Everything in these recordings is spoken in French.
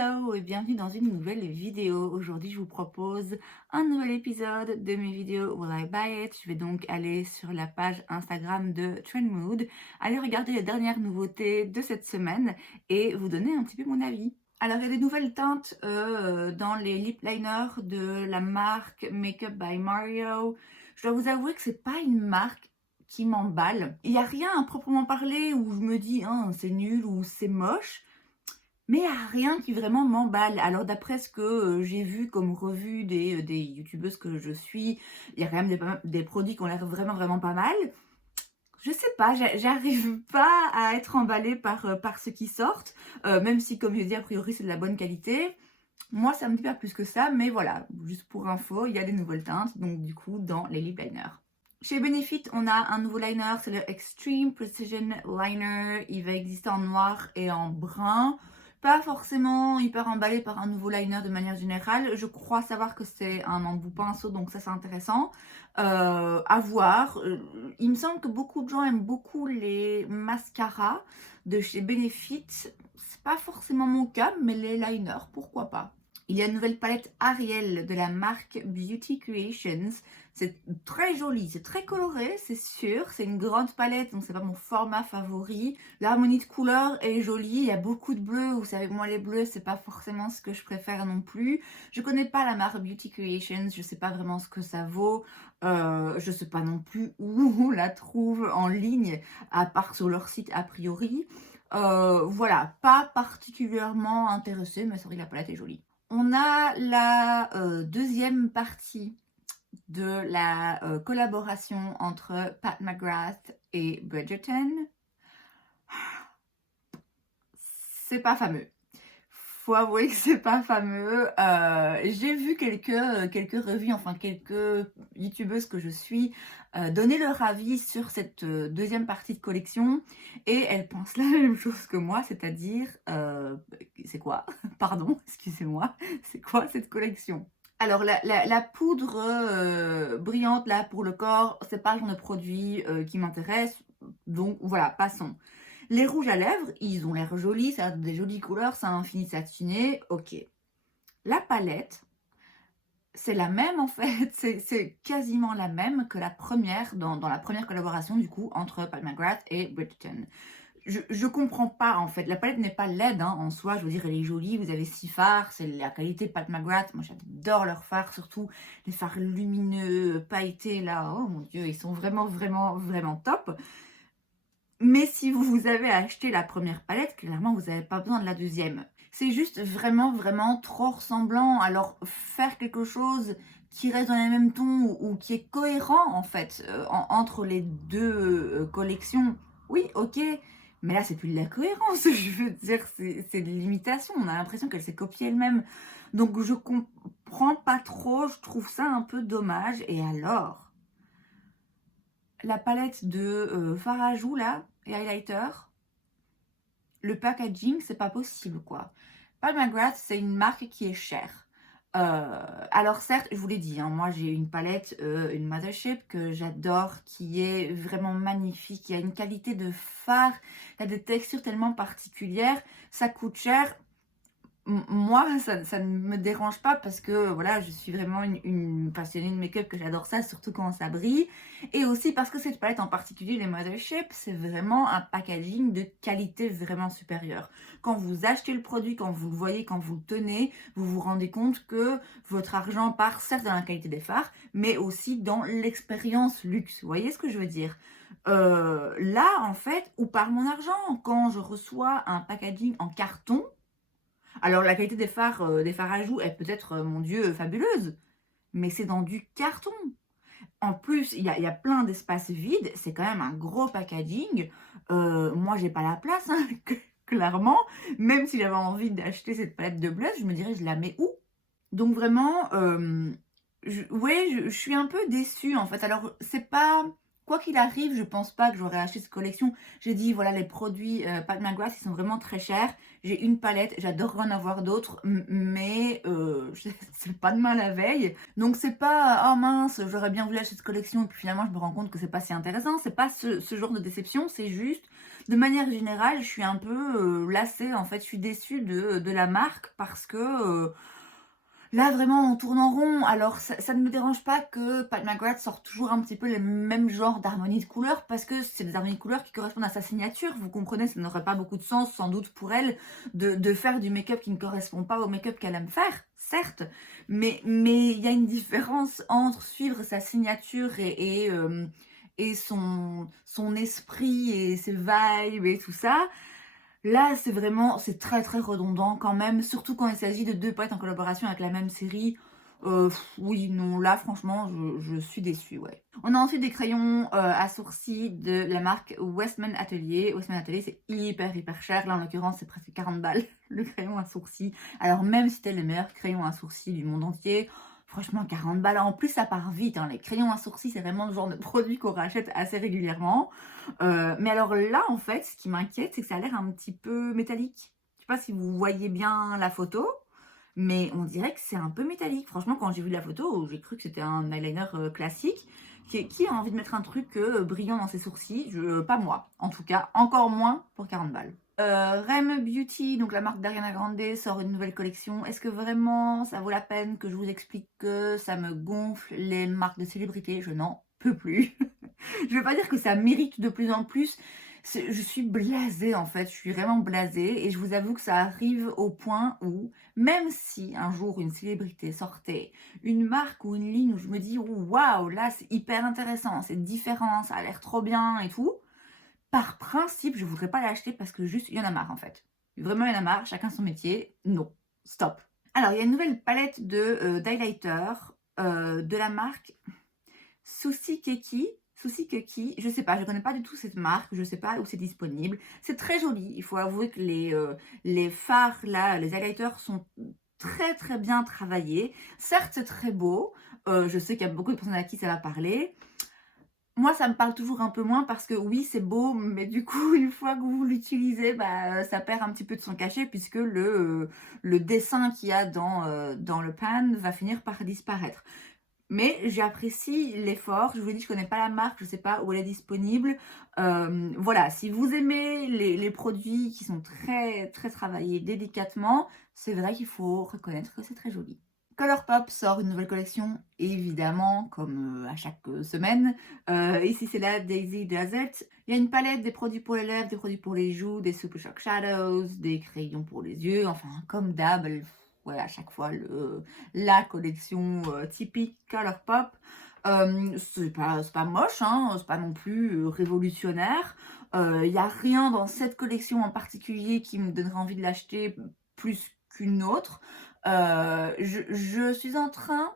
Hello et bienvenue dans une nouvelle vidéo. Aujourd'hui, je vous propose un nouvel épisode de mes vidéos Will I Buy It? Je vais donc aller sur la page Instagram de Trendmood, aller regarder les dernières nouveautés de cette semaine et vous donner un petit peu mon avis. Alors, il y a des nouvelles teintes dans les lip liners de la marque Makeup by Mario. Je dois vous avouer que c'est pas une marque qui m'emballe. Il n'y a rien à proprement parler où je me dis hein, c'est nul ou c'est moche. Mais il n'y a rien qui vraiment m'emballe. Alors d'après ce que j'ai vu comme revue des youtubeuses que je suis, il y a quand même des produits qui ont l'air vraiment pas mal. Je sais pas, j'arrive pas à être emballée par ce qui sortent, même si comme je dis a priori c'est de la bonne qualité. Moi ça me dit pas plus que ça, mais voilà, juste pour info, il y a des nouvelles teintes, donc du coup dans les lip liners. Chez Benefit, on a un nouveau liner, c'est le Extreme Precision Liner. Il va exister en noir et en brun. Pas forcément hyper emballé par un nouveau liner de manière générale. Je crois savoir que c'est un embout pinceau, donc ça c'est intéressant. À voir. Il me semble que beaucoup de gens aiment beaucoup les mascaras de chez Benefit. C'est pas forcément mon cas, mais les liners, pourquoi pas. Il y a une nouvelle palette Ariel de la marque Beauty Creations. C'est très joli, c'est très coloré, c'est sûr. C'est une grande palette, donc c'est pas mon format favori. L'harmonie de couleurs est jolie, il y a beaucoup de bleus. Vous savez, moi les bleus, c'est pas forcément ce que je préfère non plus. Je connais pas la marque Beauty Creations, je sais pas vraiment ce que ça vaut. Je sais pas non plus où on la trouve en ligne, à part sur leur site a priori. Voilà, pas particulièrement intéressée, mais c'est vrai que la palette est jolie. On a la deuxième partie de la collaboration entre Pat McGrath et Bridgerton. C'est pas fameux. Faut avouer que c'est pas fameux. J'ai vu quelques revues, enfin quelques youtubeuses que je suis donner leur avis sur cette deuxième partie de collection et elles pensent la même chose que moi, c'est-à-dire c'est quoi? Pardon, excusez-moi, c'est quoi cette collection? Alors la poudre brillante là pour le corps, c'est pas le genre de produit qui m'intéresse, donc voilà, passons. Les rouges à lèvres, ils ont l'air jolis, ça a des jolies couleurs, ça a un fini satiné, ok. La palette, c'est la même en fait, c'est quasiment la même que la première, dans la première collaboration du coup entre Pat McGrath et Bridgerton. Je comprends pas en fait, la palette n'est pas laide hein, en soi, je veux dire elle est jolie, vous avez 6 fards, c'est la qualité de Pat McGrath, moi j'adore leurs fards, surtout les fards lumineux, pailletés là, oh mon dieu, ils sont vraiment top. Mais si vous avez acheté la première palette, clairement vous n'avez pas besoin de la deuxième. C'est juste vraiment trop ressemblant. Alors faire quelque chose qui reste dans les mêmes tons ou qui est cohérent en fait entre les deux collections, oui ok, mais là c'est plus de la cohérence, je veux dire c'est de l'imitation, on a l'impression qu'elle s'est copiée elle-même. Donc je comprends pas trop, je trouve ça un peu dommage. Et alors la palette de fard à joues là, et highlighter, le packaging, c'est pas possible quoi. Pat McGrath, c'est une marque qui est chère. Alors certes, je vous l'ai dit, hein, moi j'ai une palette, une Mothership que j'adore, qui est vraiment magnifique, qui a une qualité de fard, qui a des textures tellement particulières, ça coûte cher. Moi, ça ne me dérange pas parce que voilà, je suis vraiment une passionnée de make-up, que j'adore ça, surtout quand ça brille. Et aussi parce que cette palette en particulier, les Mothership, c'est vraiment un packaging de qualité vraiment supérieure. Quand vous achetez le produit, quand vous le voyez, quand vous le tenez, vous vous rendez compte que votre argent part certes dans la qualité des fards, mais aussi dans l'expérience luxe. Vous voyez ce que je veux dire? Là, en fait, où part mon argent? Quand je reçois un packaging en carton, alors la qualité des fards à joues est peut-être, mon Dieu, fabuleuse, mais c'est dans du carton. En plus, il y a plein d'espaces vides, c'est quand même un gros packaging. Moi, j'ai pas la place, hein, clairement. Même si j'avais envie d'acheter cette palette de blush, je me dirais, je la mets où? Donc vraiment, ouais, je suis un peu déçue en fait. Alors, c'est pas quoi qu'il arrive, je pense pas que j'aurais acheté cette collection. J'ai dit, voilà, les produits Pat McGrath, ils sont vraiment très chers. J'ai une palette, j'adorerais en avoir d'autres, mais c'est pas demain la veille. Donc c'est pas, oh mince, j'aurais bien voulu acheter cette collection, et puis finalement je me rends compte que c'est pas si intéressant. C'est pas ce genre de déception, c'est juste, de manière générale, je suis un peu lassée, en fait. Je suis déçue de la marque parce que... là, vraiment, on tourne en rond. Alors, ça ne me dérange pas que Pat McGrath sorte toujours un petit peu les mêmes genres d'harmonie de couleurs, parce que c'est des harmonies de couleurs qui correspondent à sa signature. Vous comprenez, ça n'aurait pas beaucoup de sens, sans doute, pour elle, de faire du make-up qui ne correspond pas au make-up qu'elle aime faire, certes. Mais il y a une différence entre suivre sa signature et son esprit et ses vibes et tout ça. Là, c'est très très redondant quand même, surtout quand il s'agit de deux poètes en collaboration avec la même série. Oui, non, là franchement, je suis déçue, ouais. On a ensuite des crayons à sourcils de la marque Westman Atelier. Westman Atelier, c'est hyper cher. Là, en l'occurrence, c'est presque 40 balles le crayon à sourcils. Alors, même si c'était le meilleur crayon à sourcils du monde entier, franchement, 40 balles. En plus, ça part vite, hein. Les crayons à sourcils, c'est vraiment le genre de produit qu'on rachète assez régulièrement. Mais alors là, en fait, ce qui m'inquiète, c'est que ça a l'air un petit peu métallique. Je sais pas si vous voyez bien la photo, mais on dirait que c'est un peu métallique. Franchement, quand j'ai vu la photo, j'ai cru que c'était un eyeliner classique. Qui a envie de mettre un truc brillant dans ses sourcils? Pas moi, en tout cas. Encore moins pour 40 balles. Rem Beauty, donc la marque d'Ariana Grande, sort une nouvelle collection. Est-ce que vraiment ça vaut la peine que je vous explique que ça me gonfle les marques de célébrités? Je n'en peux plus. Je veux pas dire que ça mérite de plus en plus. Je suis blasée, en fait, je suis vraiment blasée, et je vous avoue que ça arrive au point où, même si un jour une célébrité sortait une marque ou une ligne où je me dis waouh, là c'est hyper intéressant, c'est différent, ça a l'air trop bien et tout, par principe je voudrais pas l'acheter parce que juste il y en a marre, en fait. Vraiment il y en a marre, chacun son métier, non, stop. Alors il y a une nouvelle palette d'highlighter de la marque Sushi Keki. Sushi Keki, je sais pas, je connais pas du tout cette marque, je sais pas où c'est disponible. C'est très joli, il faut avouer que les fards là, les highlighters sont très bien travaillés. Certes, c'est très beau, je sais qu'il y a beaucoup de personnes à qui ça va parler. Moi, ça me parle toujours un peu moins parce que oui, c'est beau, mais du coup, une fois que vous l'utilisez, bah, ça perd un petit peu de son cachet, puisque le dessin qu'il y a dans le pan va finir par disparaître. Mais j'apprécie l'effort. Je vous ai dit, je connais pas la marque, je sais pas où elle est disponible. Voilà, si vous aimez les produits qui sont très travaillés délicatement, c'est vrai qu'il faut reconnaître que c'est très joli. Colourpop sort une nouvelle collection, évidemment, comme à chaque semaine. Ici, c'est la Daisy Desert. Il y a une palette, des produits pour les lèvres, des produits pour les joues, des Super Shock Shadows, des crayons pour les yeux. Enfin, comme d'hab, ouais, à chaque fois, la collection typique Colourpop. C'est pas moche, hein, c'est pas non plus révolutionnaire. Il n'y a rien dans cette collection en particulier qui me donnerait envie de l'acheter plus qu'une autre. Je suis en train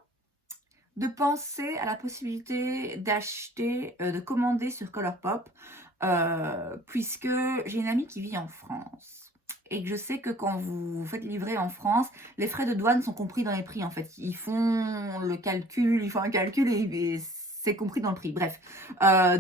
de penser à la possibilité d'acheter, de commander sur Colourpop, puisque j'ai une amie qui vit en France. Et que je sais que quand vous faites livrer en France, les frais de douane sont compris dans les prix, en fait. Ils font un calcul et c'est compris dans le prix. Bref,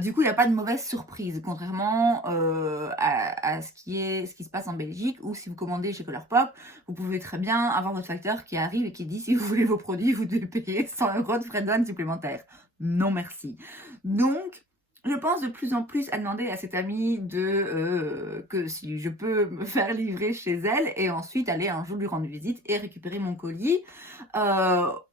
du coup, il n'y a pas de mauvaise surprise, contrairement à ce qui se passe en Belgique, où si vous commandez chez Colourpop, vous pouvez très bien avoir votre facteur qui arrive et qui dit si vous voulez vos produits, vous devez payer 100 € de frais de douane supplémentaires. Non, merci. Donc, je pense de plus en plus à demander à cette amie que si je peux me faire livrer chez elle et ensuite aller un jour lui rendre visite et récupérer mon colis.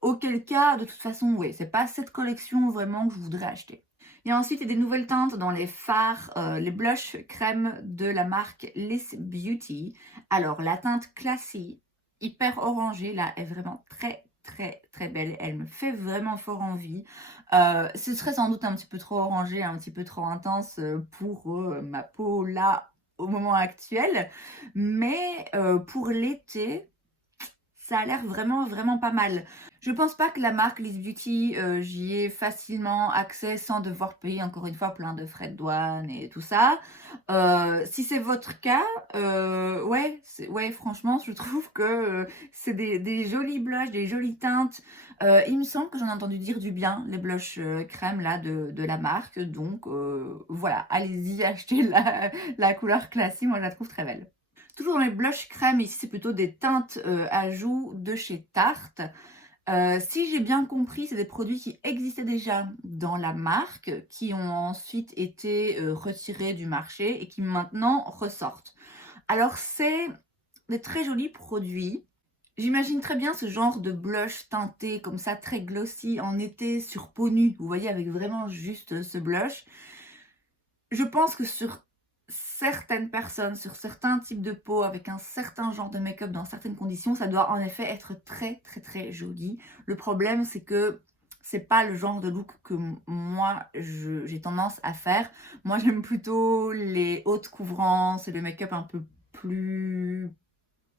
Auquel cas, de toute façon, oui, c'est pas cette collection vraiment que je voudrais acheter. Et ensuite, il y a des nouvelles teintes dans les fards, les blushs crème de la marque Liss Beauty. Alors, la teinte Classy, hyper orangée, là, est vraiment très belle. Elle me fait vraiment fort envie. Ce serait sans doute un petit peu trop orangé, un petit peu trop intense pour ma peau là, au moment actuel. Mais pour l'été, ça a l'air vraiment, vraiment pas mal. Je pense pas que la marque Liz Beauty, j'y ai facilement accès sans devoir payer encore une fois plein de frais de douane et tout ça. Si c'est votre cas, ouais franchement je trouve que, c'est des jolis blushs, des jolies teintes. Il me semble que j'en ai entendu dire du bien, les blushs, crème là de la marque, donc voilà, allez-y achetez la couleur classique, moi je la trouve très belle. Toujours dans les blushs crème, ici c'est plutôt des teintes, à joues de chez Tarte. Si j'ai bien compris, c'est des produits qui existaient déjà dans la marque, qui ont ensuite été, retirés du marché et qui maintenant ressortent. Alors c'est des très jolis produits. J'imagine très bien ce genre de blush teinté comme ça, très glossy en été sur peau nue, vous voyez, avec vraiment juste, ce blush. Je pense que sur certaines personnes, sur certains types de peau, avec un certain genre de make-up dans certaines conditions, ça doit en effet être très très très joli. Le problème, c'est que c'est pas le genre de look que moi j'ai tendance à faire. Moi j'aime plutôt les hautes couvrances et le make-up un peu plus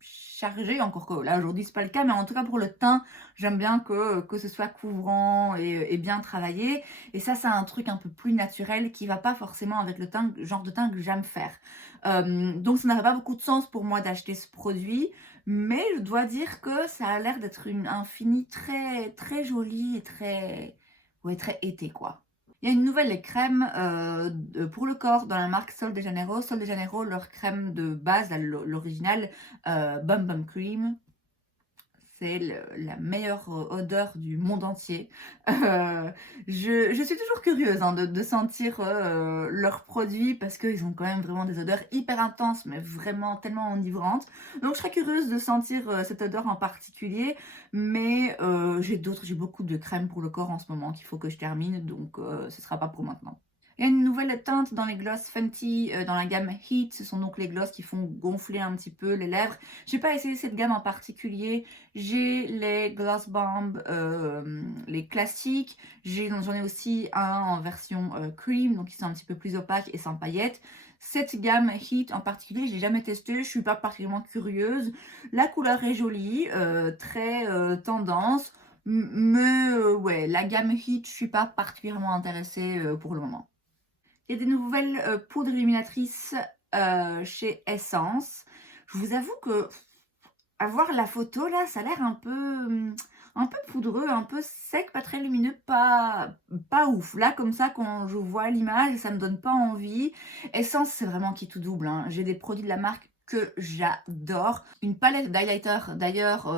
chargé, encore que là aujourd'hui c'est pas le cas, mais en tout cas pour le teint, j'aime bien que ce soit couvrant et bien travaillé. Et ça, c'est un truc un peu plus naturel qui va pas forcément avec le teint, genre de teint que j'aime faire. Donc ça n'aurait pas beaucoup de sens pour moi d'acheter ce produit, mais je dois dire que ça a l'air d'être un fini très très joli et très, ouais, très été quoi. Il y a une nouvelle crème pour le corps dans la marque Sol de Janeiro. Sol de Janeiro, leur crème de base, l'original, Bum Bum Cream. C'est la meilleure odeur du monde entier. Je suis toujours curieuse hein, de sentir leurs produits parce qu'ils ont quand même vraiment des odeurs hyper intenses, mais vraiment tellement enivrantes. Donc je serais curieuse de sentir cette odeur en particulier, mais j'ai beaucoup de crèmes pour le corps en ce moment qu'il faut que je termine, donc ce sera pas pour maintenant. Il y a une nouvelle teinte dans les gloss Fenty dans la gamme Heat. Ce sont donc les gloss qui font gonfler un petit peu les lèvres. J'ai pas essayé cette gamme en particulier. J'ai les Gloss Bomb, les classiques. J'en ai aussi un en version cream, donc ils sont un petit peu plus opaques et sans paillettes. Cette gamme Heat en particulier, je l'ai jamais testée. Je suis pas particulièrement curieuse. La couleur est jolie, très tendance. Mais ouais, la gamme Heat, je suis pas particulièrement intéressée pour le moment. Il y a des nouvelles poudres illuminatrices chez Essence. Je vous avoue que à voir la photo là, ça a l'air un peu poudreux, un peu sec, pas très lumineux, pas ouf. Là comme ça, quand je vois l'image, ça me donne pas envie. Essence, c'est vraiment qui tout double, hein. J'ai des produits de la marque que j'adore. Une palette d'highlighter d'ailleurs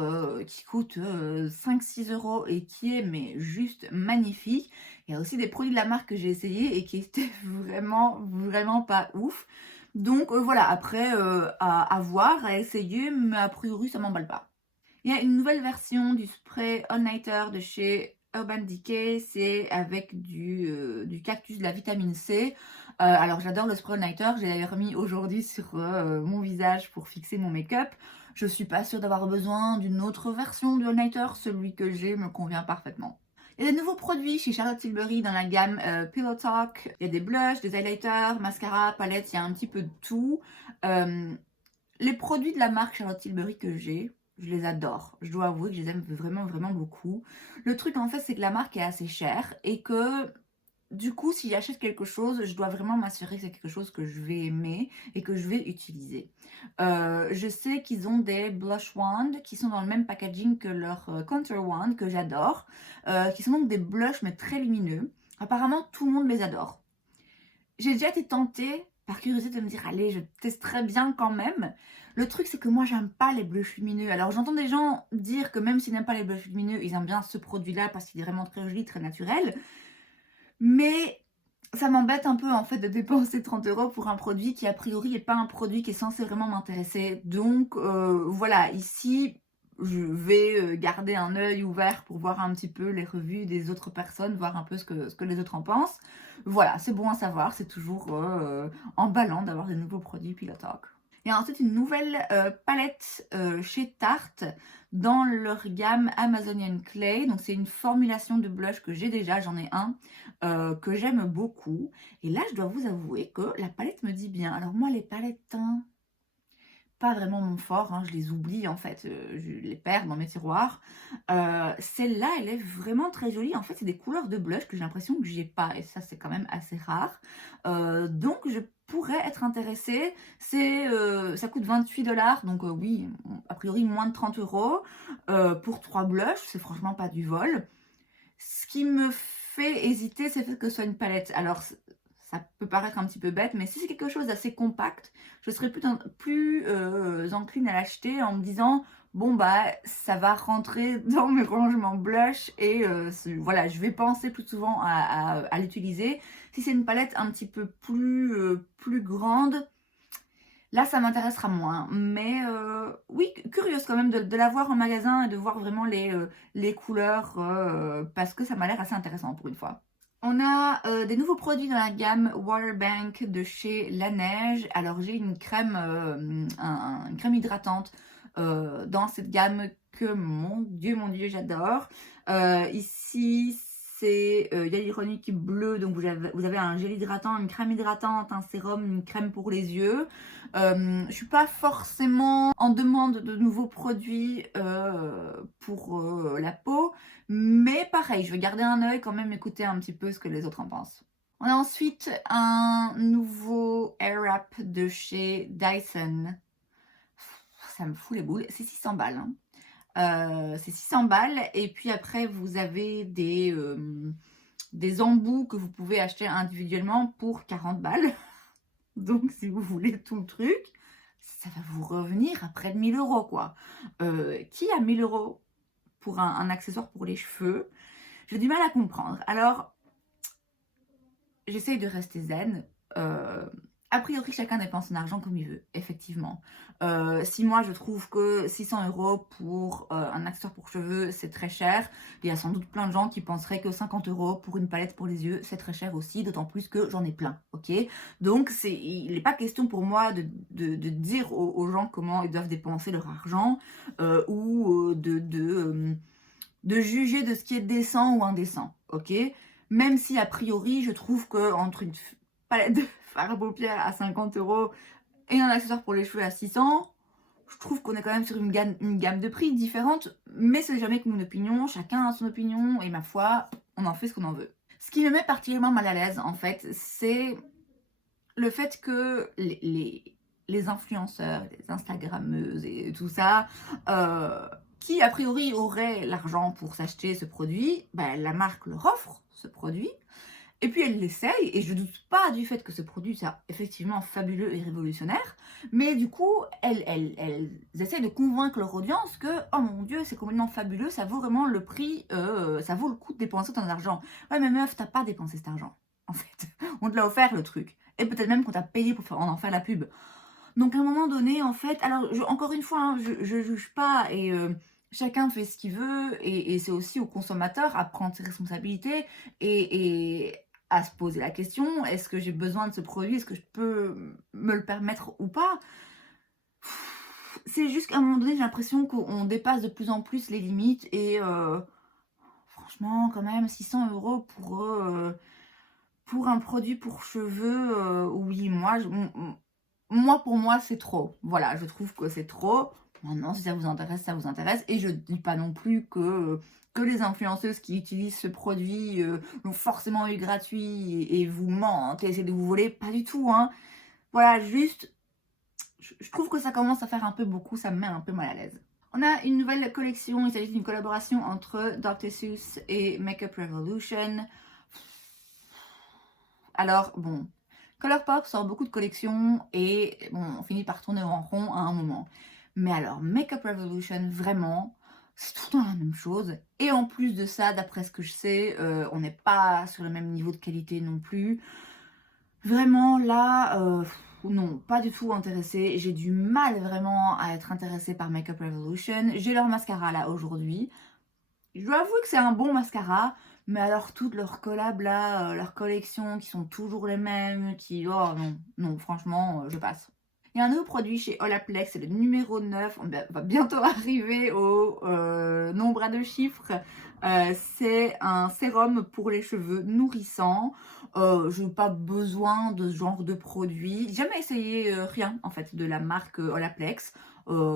qui coûte 5-6 € et qui est mais juste magnifique. Il y a aussi des produits de la marque que j'ai essayé et qui étaient vraiment, vraiment pas ouf. Donc voilà, après à voir, à essayer, mais a priori ça m'emballe pas. Il y a une nouvelle version du spray All Nighter de chez Urban Decay, c'est avec du cactus, de la vitamine C. Alors j'adore le spray All Nighter, j'ai d'ailleurs mis aujourd'hui sur mon visage pour fixer mon make-up. Je suis pas sûre d'avoir besoin d'une autre version du All Nighter, celui que j'ai me convient parfaitement. Il y a des nouveaux produits chez Charlotte Tilbury dans la gamme Pillow Talk. Il y a des blushs, des highlighters, mascara, palettes, il y a un petit peu de tout. Les produits de la marque Charlotte Tilbury que j'ai, je les adore. Je dois avouer que je les aime vraiment, vraiment beaucoup. Le truc en fait, c'est que la marque est assez chère et que du coup, si j'achète quelque chose, je dois vraiment m'assurer que c'est quelque chose que je vais aimer et que je vais utiliser. Je sais qu'ils ont des blush wands qui sont dans le même packaging que leur contour wand que j'adore, qui sont donc des blushs mais très lumineux. Apparemment, tout le monde les adore. J'ai déjà été tentée par curiosité de me dire allez, je testerai bien quand même. Le truc c'est que moi j'aime pas les blushs lumineux. Alors j'entends des gens dire que même s'ils n'aiment pas les blushs lumineux, ils aiment bien ce produit là parce qu'il est vraiment très joli, très naturel. Mais ça m'embête un peu en fait de dépenser 30 € pour un produit qui a priori n'est pas un produit qui est censé vraiment m'intéresser. Donc voilà, ici je vais garder un œil ouvert pour voir un petit peu les revues des autres personnes, voir un peu ce que les autres en pensent. Voilà, c'est bon à savoir, c'est toujours emballant d'avoir des nouveaux produits Pillow Talk. Il y a ensuite une nouvelle palette chez Tarte dans leur gamme Amazonian Clay. Donc c'est une formulation de blush que j'ai déjà, j'en ai un que j'aime beaucoup. Et là je dois vous avouer que la palette me dit bien. Alors moi les palettes teint, pas vraiment mon fort, hein, je les oublie en fait, je les perds dans mes tiroirs. Celle-là, elle est vraiment très jolie. En fait, c'est des couleurs de blush que j'ai l'impression que j'ai pas et ça, c'est quand même assez rare. Donc je pourrais être intéressée. Ça coûte 28 $, donc oui, a priori moins de 30 € pour 3 blushs, c'est franchement pas du vol. Ce qui me fait hésiter, c'est le fait que ce soit une palette. Alors, ça peut paraître un petit peu bête, mais si c'est quelque chose d'assez compact, je serais plus encline à l'acheter en me disant bon bah ça va rentrer dans mes rangements blush et voilà, je vais penser plus souvent à l'utiliser. Si c'est une palette un petit peu plus grande, là, ça m'intéressera moins. Mais oui, curieuse quand même de la voir en magasin et de voir vraiment les couleurs parce que ça m'a l'air assez intéressant pour une fois. On a des nouveaux produits dans la gamme Waterbank de chez La Neige. Alors j'ai une crème, une crème hydratante dans cette gamme que mon Dieu, j'adore. Ici, c'est hyaluronique bleu, donc vous avez un gel hydratant, une crème hydratante, un sérum, une crème pour les yeux. Je suis pas forcément en demande de nouveaux produits pour la peau, mais pareil, je vais garder un œil quand même, écouter un petit peu ce que les autres en pensent. On a ensuite un nouveau Air Wrap de chez Dyson. Ça me fout les boules, c'est 600 balles. C'est 600 balles et puis après vous avez des embouts que vous pouvez acheter individuellement pour 40 balles. Donc si vous voulez tout le truc, ça va vous revenir à près de 1000 € quoi. Qui a 1000 € pour un accessoire pour les cheveux? J'ai du mal à comprendre. Alors, j'essaye de rester zen. A priori, chacun dépense son argent comme il veut, effectivement. Si moi, je trouve que 600 € pour un accessoire pour cheveux, c'est très cher, il y a sans doute plein de gens qui penseraient que 50 € pour une palette pour les yeux, c'est très cher aussi, d'autant plus que j'en ai plein, ok? Donc, il n'est pas question pour moi de dire aux gens comment ils doivent dépenser leur argent ou de juger de ce qui est décent ou indécent, ok? Même si, a priori, je trouve qu'entre une palette de fard à paupières à 50 € et un accessoire pour les cheveux à 600, je trouve qu'on est quand même sur une gamme de prix différente, mais c'est jamais que mon opinion, chacun a son opinion, et ma foi, on en fait ce qu'on en veut. Ce qui me met particulièrement mal à l'aise, en fait, c'est le fait que les influenceurs, les instagrammeuses et tout ça, qui a priori auraient l'argent pour s'acheter ce produit, bah, la marque leur offre ce produit, et puis elle l'essaye, et je doute pas du fait que ce produit soit effectivement fabuleux et révolutionnaire, mais du coup, elles essayent de convaincre leur audience que, oh mon Dieu, c'est complètement fabuleux, ça vaut vraiment le prix, ça vaut le coup de dépenser ton argent. Ouais, mais meuf, t'as pas dépensé cet argent, en fait. On te l'a offert, le truc. Et peut-être même qu'on t'a payé pour en faire la pub. Donc à un moment donné, en fait, alors encore une fois, hein, je juge pas et chacun fait ce qu'il veut et c'est aussi au consommateur à prendre ses responsabilités et à se poser la question, est-ce que j'ai besoin de ce produit, est-ce que je peux me le permettre ou pas? C'est juste qu'à un moment donné, j'ai l'impression qu'on dépasse de plus en plus les limites et franchement, quand même, 600 € pour un produit pour cheveux, oui, pour moi, c'est trop. Voilà, je trouve que c'est trop. Maintenant, si ça vous intéresse, ça vous intéresse. Et je dis pas non plus que les influenceuses qui utilisent ce produit l'ont forcément eu gratuit et vous mentent et essaient de vous voler. Pas du tout, hein. Voilà, juste, je trouve que ça commence à faire un peu beaucoup. Ça me met un peu mal à l'aise. On a une nouvelle collection. Il s'agit d'une collaboration entre Dr. Seuss et Makeup Revolution. Alors, bon, Colourpop sort beaucoup de collections et bon, on finit par tourner en rond à un moment. Mais alors, Makeup Revolution, vraiment, c'est tout le temps la même chose. Et en plus de ça, d'après ce que je sais, on n'est pas sur le même niveau de qualité non plus. Vraiment, là, non, pas du tout intéressée. J'ai du mal vraiment à être intéressée par Makeup Revolution. J'ai leur mascara là aujourd'hui. Je dois avouer que c'est un bon mascara, mais alors toutes leurs collabs là, leurs collections qui sont toujours les mêmes, oh non, franchement, je passe. Il y a un nouveau produit chez Olaplex, c'est le numéro 9, on va bientôt arriver au nombre à 2 chiffres. C'est un sérum pour les cheveux nourrissant. Je n'ai pas besoin de ce genre de produit. J'ai jamais essayé rien en fait de la marque Olaplex.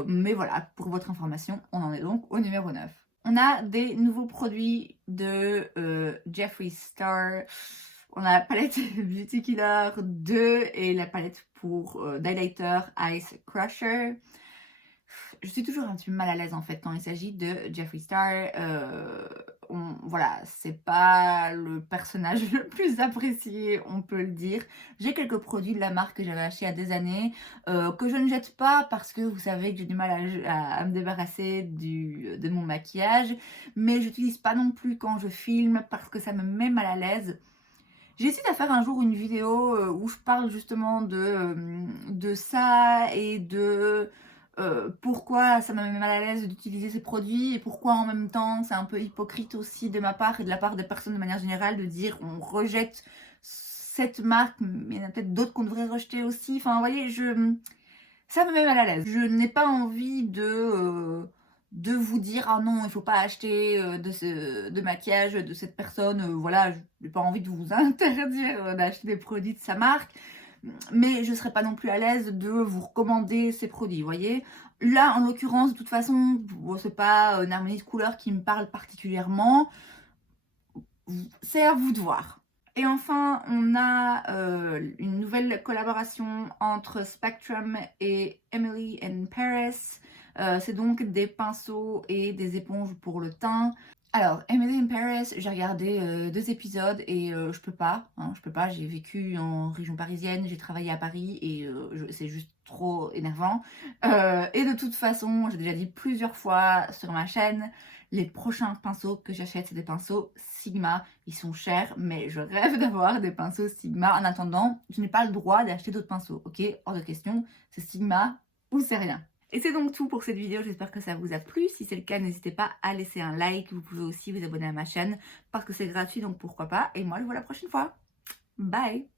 Mais voilà, pour votre information, on en est donc au numéro 9. On a des nouveaux produits de Jeffree Star. On a la palette Beauty Killer 2 et la palette pour Dilator Ice Crusher. Je suis toujours un petit peu mal à l'aise en fait quand il s'agit de Jeffree Star. Voilà, c'est pas le personnage le plus apprécié, on peut le dire. J'ai quelques produits de la marque que j'avais acheté il y a des années, que je ne jette pas parce que vous savez que j'ai du mal à me débarrasser de mon maquillage, mais j'utilise pas non plus quand je filme parce que ça me met mal à l'aise. J'hésite à faire un jour une vidéo où je parle justement de ça et de pourquoi ça me met mal à l'aise d'utiliser ces produits et pourquoi en même temps c'est un peu hypocrite aussi de ma part et de la part des personnes de manière générale de dire on rejette cette marque, mais il y en a peut-être d'autres qu'on devrait rejeter aussi. Enfin, vous voyez, ça me met mal à l'aise. Je n'ai pas envie de vous dire ah non, il faut pas acheter de maquillage de cette personne. Voilà, je n'ai pas envie de vous interdire d'acheter des produits de sa marque. Mais je ne serais pas non plus à l'aise de vous recommander ces produits, vous voyez. Là, en l'occurrence, de toute façon, c'est pas une harmonie de couleurs qui me parle particulièrement. C'est à vous de voir. Et enfin, on a une nouvelle collaboration entre Spectrum et Emily in Paris. C'est donc des pinceaux et des éponges pour le teint. Alors, Emily in Paris, j'ai regardé 2 épisodes et je peux pas, j'ai vécu en région parisienne, j'ai travaillé à Paris et c'est juste trop énervant. Et de toute façon, j'ai déjà dit plusieurs fois sur ma chaîne, les prochains pinceaux que j'achète, c'est des pinceaux Sigma. Ils sont chers, mais je rêve d'avoir des pinceaux Sigma. En attendant, je n'ai pas le droit d'acheter d'autres pinceaux, ok? Hors de question, c'est Sigma ou c'est rien. Et c'est donc tout pour cette vidéo, j'espère que ça vous a plu. Si c'est le cas, n'hésitez pas à laisser un like. Vous pouvez aussi vous abonner à ma chaîne parce que c'est gratuit, donc pourquoi pas. Et moi, je vous vois la prochaine fois. Bye!